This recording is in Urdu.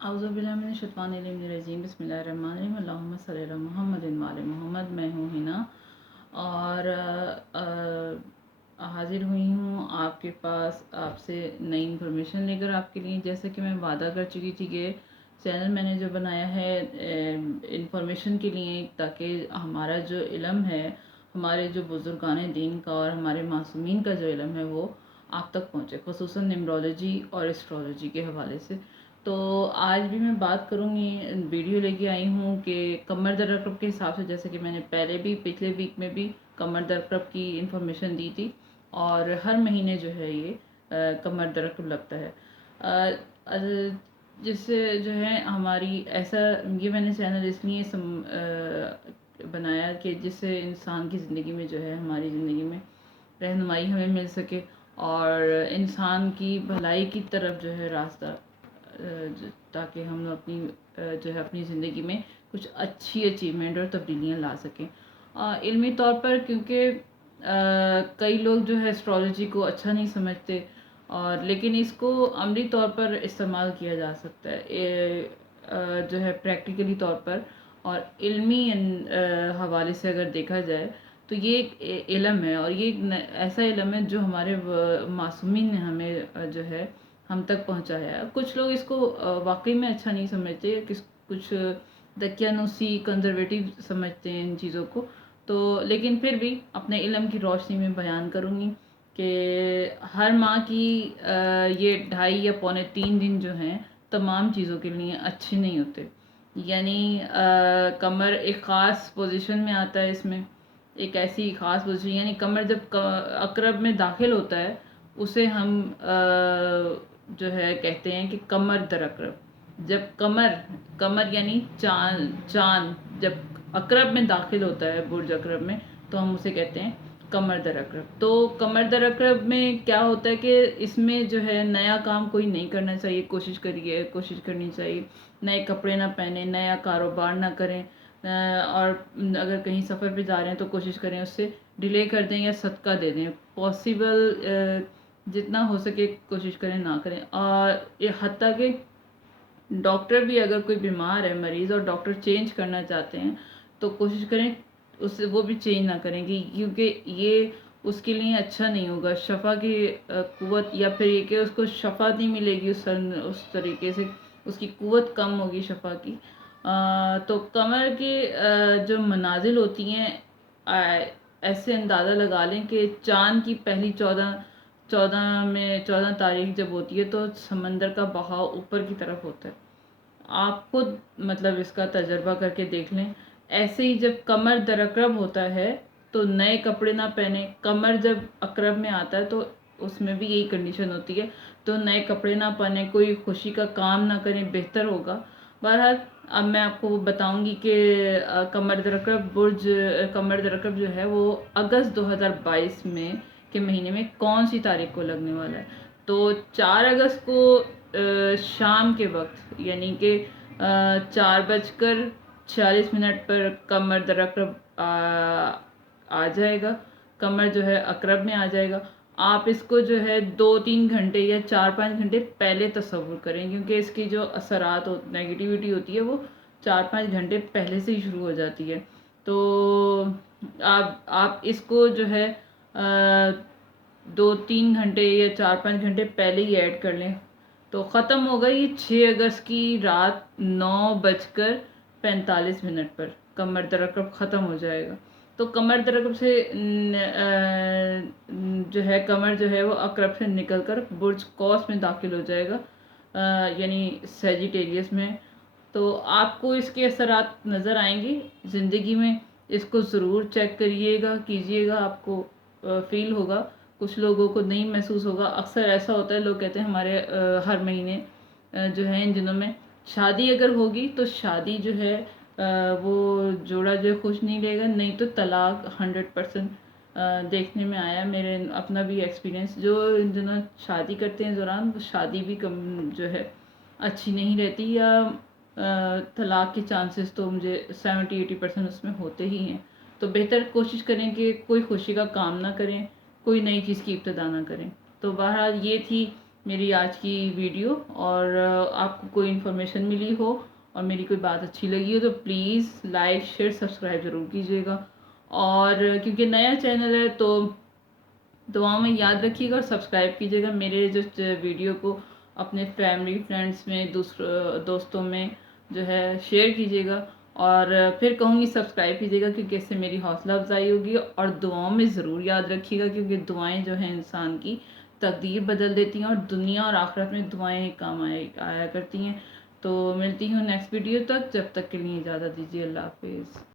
اعوذ باللہ من الشیطان الرجیم بسم اللہ الرحمن الرحیم اللہم صلی علی محمد وعلی محمد. میں ہوں ہنا اور حاضر ہوئی ہوں آپ کے پاس آپ سے نئی انفارمیشن لے کر آپ کے لیے. جیسے کہ میں وعدہ کر چکی تھی کہ چینل میں نے جو بنایا ہے انفارمیشن کے لیے، تاکہ ہمارا جو علم ہے، ہمارے جو بزرگان دین کا اور ہمارے معصومین کا جو علم ہے وہ آپ تک پہنچے، خصوصاً نیمرولوجی اور اسٹرولوجی کے حوالے سے. تو آج بھی میں بات کروں گی، ویڈیو لے کے آئی ہوں کہ کمر در عقرب کے حساب سے، جیسے کہ میں نے پہلے بھی پچھلے ویک میں بھی کمر در عقرب کی انفارمیشن دی تھی، اور ہر مہینے جو ہے یہ کمر در عقرب لگتا ہے. جس سے جو ہے ہماری ایسا، یہ میں نے چینل اس لیے بنایا کہ جس سے انسان کی زندگی میں جو ہے، ہماری زندگی میں رہنمائی ہمیں مل سکے، اور انسان کی بھلائی کی طرف جو ہے راستہ، تاکہ ہم اپنی جو ہے اپنی زندگی میں کچھ اچھی اچیومنٹ اور تبدیلیاں لا سکیں. علمی طور پر، کیونکہ کئی لوگ جو ہے اسٹرالوجی کو اچھا نہیں سمجھتے، اور لیکن اس کو عملی طور پر استعمال کیا جا سکتا ہے، جو ہے پریکٹیکلی طور پر اور علمی حوالے سے اگر دیکھا جائے تو یہ ایک علم ہے، اور یہ ایک ایسا علم ہے جو ہمارے معصومین نے ہمیں جو ہے ہم تک پہنچایا ہے. کچھ لوگ اس کو واقعی میں اچھا نہیں سمجھتے، کچھ دقیانوسی کنزرویٹو سمجھتے ہیں ان چیزوں کو. تو لیکن پھر بھی اپنے علم کی روشنی میں بیان کروں گی کہ ہر ماہ کی یہ 2.5 یا 2.75 دن جو ہیں تمام چیزوں کے لیے اچھے نہیں ہوتے. یعنی کمر ایک خاص پوزیشن میں آتا ہے، اس میں ایک ایسی خاص پوزیشن، یعنی کمر جب عقرب میں داخل ہوتا ہے اسے ہم جو ہے کہتے ہیں کہ کمر در عقرب. جب کمر یعنی چاند جب عقرب میں داخل ہوتا ہے، برج عقرب میں، تو ہم اسے کہتے ہیں کمر در عقرب. تو کمر در عقرب میں کیا ہوتا ہے کہ اس میں جو ہے نیا کام کوئی نہیں کرنا چاہیے، کوشش کرنی چاہیے نئے کپڑے نہ پہنیں، نیا کاروبار نہ کریں، اور اگر کہیں سفر پہ جا رہے ہیں تو کوشش کریں اس سے ڈیلے کر دیں یا صدقہ دے دیں. پاسبل جتنا ہو سکے کوشش کریں نہ کریں. اور یہ حتیٰ کہ ڈاکٹر بھی اگر کوئی بیمار ہے مریض اور ڈاکٹر چینج کرنا چاہتے ہیں تو کوشش کریں وہ بھی چینج نہ کریں گی، کیونکہ یہ اس کے لیے اچھا نہیں ہوگا. شفا کی قوت، یا پھر یہ کہ اس کو شفا نہیں ملے گی اس طریقے سے، اس کی قوت کم ہوگی شفا کی. تو کمر کی جو منازل ہوتی ہیں، ایسے اندازہ لگا لیں کہ چاند کی پہلی 14 تاریخ جب ہوتی ہے تو سمندر کا بہاؤ اوپر کی طرف ہوتا ہے. آپ خود مطلب اس کا تجربہ کر کے دیکھ لیں. ایسے ہی جب کمر در عقرب ہوتا ہے تو نئے کپڑے نہ پہنیں. کمر جب عقرب میں آتا ہے تو اس میں بھی یہی کنڈیشن ہوتی ہے، تو نئے کپڑے نہ پہنیں، کوئی خوشی کا کام نہ کریں، بہتر ہوگا. بہرحال اب میں آپ کو بتاؤں گی کہ کمر در عقرب جو ہے وہ اگست 2022 میں کے مہینے میں کون سی تاریخ کو لگنے والا ہے. تو 4 اگست کو شام کے وقت، یعنی کہ 4:46 پر کمر در عقرب آ جائے گا. کمر جو ہے عقرب میں آ جائے گا. آپ اس کو جو ہے 2-3 گھنٹے یا 4-5 گھنٹے پہلے تصور کریں، کیونکہ اس کی جو اثرات نیگیٹیوٹی ہوتی ہے وہ 4-5 گھنٹے پہلے سے ہی شروع ہو جاتی ہے. تو آپ اس کو جو ہے 2-3 گھنٹے یا 4-5 گھنٹے پہلے ہی ایڈ کر لیں. تو ختم ہوگا یہ 6 اگست کی رات 9:45 پر کمر در عقرب ختم ہو جائے گا. تو کمر در عقرب سے جو ہے کمر جو ہے وہ عقرب سے نکل کر برج قوس میں داخل ہو جائے گا، یعنی سیجیٹیریس میں. تو آپ کو اس کے اثرات نظر آئیں گے زندگی میں. اس کو ضرور چیک کیجئے گا، آپ کو فیل ہوگا. کچھ لوگوں کو نہیں محسوس ہوگا. اکثر ایسا ہوتا ہے، لوگ کہتے ہیں ہمارے ہر مہینے جو ہے ان دنوں میں شادی اگر ہوگی تو شادی جو ہے وہ جوڑا جو ہے خوش نہیں رہے گا، نہیں تو طلاق 100% دیکھنے میں آیا. میرے اپنا بھی ایکسپیرینس، جو ان دنوں شادی کرتے ہیں دوران شادی بھی کم جو ہے اچھی نہیں رہتی، یا طلاق کے چانسز تو مجھے 70-80% اس میں ہوتے ہی ہیں. تو بہتر کوشش کریں کہ کوئی خوشی کا کام نہ کریں، کوئی نئی چیز کی ابتدا نہ کریں. تو بہرحال یہ تھی میری آج کی ویڈیو، اور آپ کو کوئی انفارمیشن ملی ہو اور میری کوئی بات اچھی لگی ہو تو پلیز لائک شیئر سبسکرائب ضرور کیجیے گا، اور کیونکہ نیا چینل ہے تو دعاؤں میں یاد رکھیے گا اور سبسکرائب کیجیے گا میرے جو ویڈیو کو اپنے فیملی فرینڈس میں دوستوں میں جو ہے شیئر کیجیے گا، اور پھر کہوں گی سبسکرائب کیجیے گا کیونکہ اس سے میری حوصلہ افزائی ہوگی، اور دعاؤں میں ضرور یاد رکھیے گا کیونکہ دعائیں جو ہیں انسان کی تقدیر بدل دیتی ہیں، اور دنیا اور آخرت میں دعائیں کام آیا کرتی ہیں۔ تو ملتی ہوں نیکسٹ ویڈیو تک، جب تک کے لیے اجازت دیجیے، اللہ حافظ۔